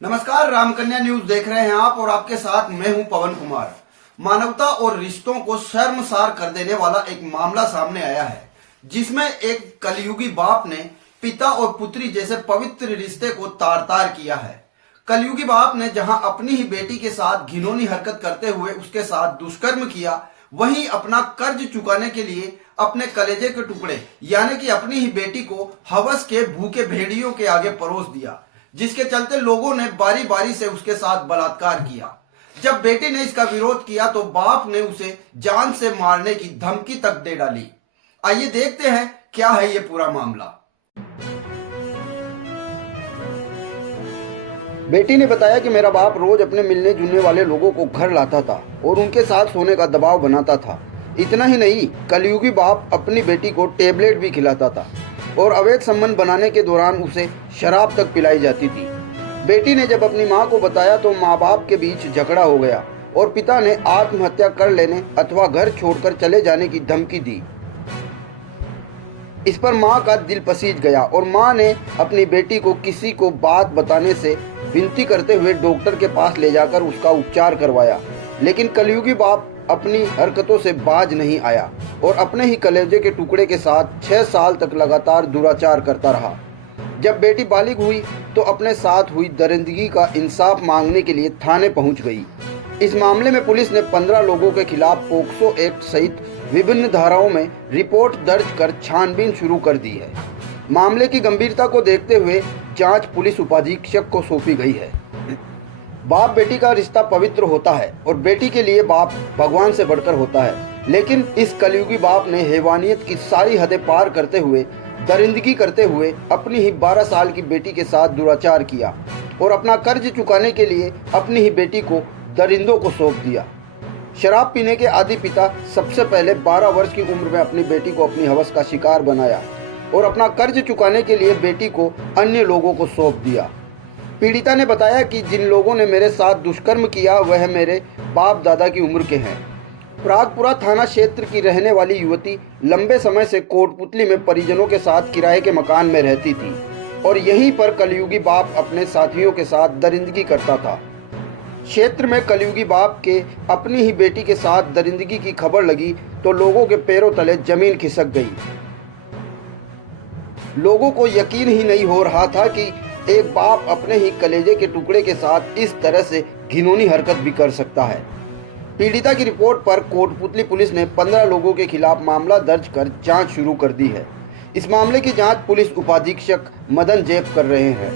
नमस्कार, रामकन्या न्यूज देख रहे हैं आप और आपके साथ मैं हूं पवन कुमार। मानवता और रिश्तों को शर्मसार कर देने वाला एक मामला सामने आया है, जिसमें एक कलयुगी बाप ने पिता और पुत्री जैसे पवित्र रिश्ते को तार तार किया है। कलयुगी बाप ने जहां अपनी ही बेटी के साथ घिनौनी हरकत करते हुए उसके साथ दुष्कर्म किया, वहीं अपना कर्ज चुकाने के लिए अपने कलेजे के टुकड़े यानी कि अपनी ही बेटी को हवस के भूखे भेड़ियों के आगे परोस दिया, जिसके चलते लोगों ने बारी बारी से उसके साथ बलात्कार किया। जब बेटी ने इसका विरोध किया तो बाप ने उसे जान से मारने की धमकी तक दे डाली। आइए देखते हैं क्या है ये पूरा मामला। बेटी ने बताया कि मेरा बाप रोज अपने मिलने जुलने वाले लोगों को घर लाता था और उनके साथ सोने का दबाव बनाता था। इतना ही नहीं, कलयुगी बाप अपनी बेटी को टेबलेट भी खिलाता था और अवैध संबंध बनाने के दौरान उसे शराब तक पिलाई जाती थी। बेटी ने जब अपनी मां को बताया तो माँ बाप के बीच झगड़ा हो गया और पिता ने आत्महत्या कर लेने अथवा घर छोड़कर चले जाने की धमकी दी। इस पर मां का दिल पसीज गया और मां ने अपनी बेटी को किसी को बात बताने से विनती करते हुए डॉक्टर के पास ले जाकर उसका उपचार करवाया, लेकिन कलयुगी बाप अपनी हरकतों से बाज नहीं आया और अपने ही कलेजे के टुकड़े के साथ 6 साल तक लगातार दुराचार करता रहा। जब बेटी बालिग हुई तो अपने साथ हुई दरिंदगी का इंसाफ मांगने के लिए थाने पहुंच गई। इस मामले में पुलिस ने 15 लोगों के खिलाफ पोक्सो एक्ट सहित विभिन्न धाराओं में रिपोर्ट दर्ज कर छानबीन शुरू कर दी है। मामले की गंभीरता को देखते हुए जांच पुलिस उपाधीक्षक को सौंपी गई है। बाप बेटी का रिश्ता पवित्र होता है और बेटी के लिए बाप भगवान से बढ़कर होता है, लेकिन इस कलयुगी बाप ने हैवानियत की सारी हदें पार करते हुए दरिंदगी करते हुए अपनी ही 12 साल की बेटी के साथ दुराचार किया और अपना कर्ज चुकाने के लिए अपनी ही बेटी को दरिंदों को सौंप दिया। शराब पीने के आदी पिता सबसे पहले 12 वर्ष की उम्र में अपनी बेटी को अपनी हवस का शिकार बनाया और अपना कर्ज चुकाने के लिए बेटी को अन्य लोगों को सौंप दिया। पीड़िता ने बताया कि जिन लोगों ने मेरे साथ दुष्कर्म किया वह मेरे बाप दादा की उम्र के हैं। प्रागपुरा थाना क्षेत्र की रहने वाली युवती लंबे समय से कोटपुतली में परिजनों के साथ किराए के मकान में रहती थी और यहीं पर कलयुगी बाप अपने साथियों के साथ दरिंदगी करता था। क्षेत्र में कलयुगी बाप के अपनी ही बेटी के साथ दरिंदगी की खबर लगी तो लोगों के पैरों तले जमीन खिसक गई। लोगों को यकीन ही नहीं हो रहा था कि एक बाप अपने ही कलेजे के टुकड़े के साथ इस तरह से घिनौनी हरकत भी कर सकता है। पीड़िता की रिपोर्ट पर कोटपुतली पुलिस ने 15 लोगों के खिलाफ मामला दर्ज कर जांच शुरू कर दी है। इस मामले की जांच पुलिस उपाधीक्षक मदन जैप कर रहे हैं।